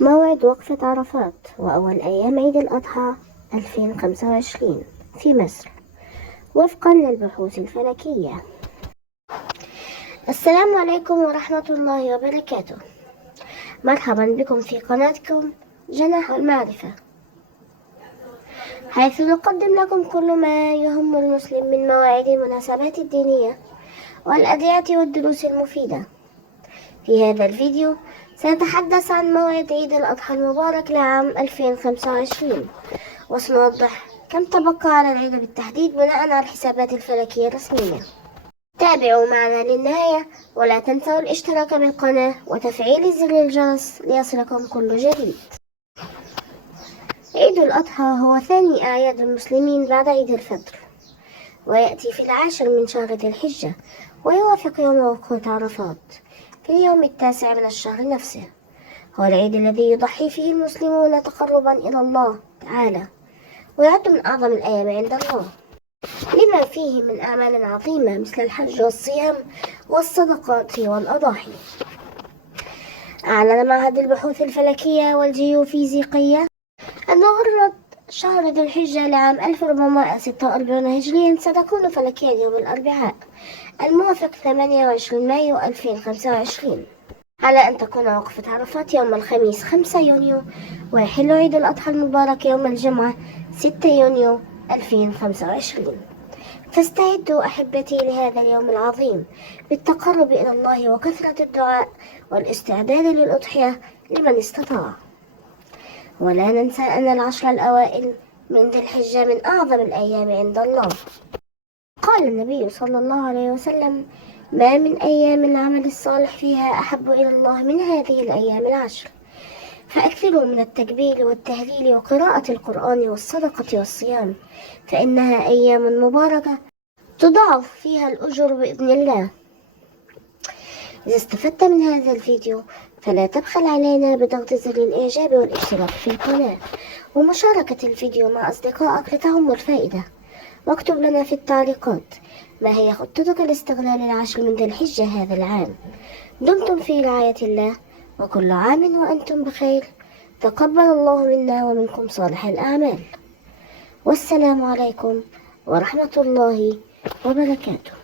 موعد وقفة عرفات وأول أيام عيد الأضحى 2025 في مصر وفقا للبحوث الفلكية. السلام عليكم ورحمة الله وبركاته. مرحبا بكم في قناتكم جناح المعرفة، حيث نقدم لكم كل ما يهم المسلم من مواعيد المناسبات الدينية والأدعية والدروس المفيدة. في هذا الفيديو سنتحدث عن موعد عيد الأضحى المبارك لعام 2025، وسنوضح كم تبقى على العيد بالتحديد بناء على الحسابات الفلكية الرسمية. تابعوا معنا للنهاية، ولا تنسوا الاشتراك بالقناة وتفعيل زر الجرس ليصلكم كل جديد. عيد الأضحى هو ثاني أعياد المسلمين بعد عيد الفطر، ويأتي في 10 من شهر ذي الحجة، ويوافق يوم وقفة عرفات في اليوم 9 من الشهر نفسه. هو العيد الذي يضحي فيه المسلمون تقربا إلى الله تعالى، ويعد من أعظم الأيام عند الله لما فيه من أعمال عظيمة مثل الحج والصيام والصدقات والأضاحي. أعلن معهد البحوث الفلكية والجيوفيزيقية أن غرة شهر ذي الحجة لعام 1446 هجريا ستكون فلكيا يوم الأربعاء الموافق 28 مايو 2025، على أن تكون وقفة عرفات يوم الخميس 5 يونيو، ويحل عيد الأضحى المبارك يوم الجمعة 6 يونيو 2025. فاستعدوا أحبتي لهذا اليوم العظيم بالتقرب إلى الله وكثرة الدعاء والاستعداد للأضحية لمن استطاع. ولا ننسى أن العشر الأوائل من ذي الحجة من أعظم الأيام عند الله. قال النبي صلى الله عليه وسلم: ما من أيام العمل الصالح فيها أحب إلى الله من هذه الأيام العشر، فأكثروا من التكبير والتهليل وقراءة القرآن والصدقة والصيام، فإنها أيام مباركة تضاعف فيها الأجر بإذن الله. إذا استفدت من هذا الفيديو فلا تبخل علينا بضغط زر الإعجاب والاشتراك في القناة ومشاركة الفيديو مع أصدقائك لتعم الفائدة، واكتب لنا في التعليقات ما هي خطتك لاستغلال العشر من ذي الحجة هذا العام. دمتم في رعاية الله، وكل عام وأنتم بخير. تقبل الله منا ومنكم صالح الأعمال، والسلام عليكم ورحمة الله وبركاته.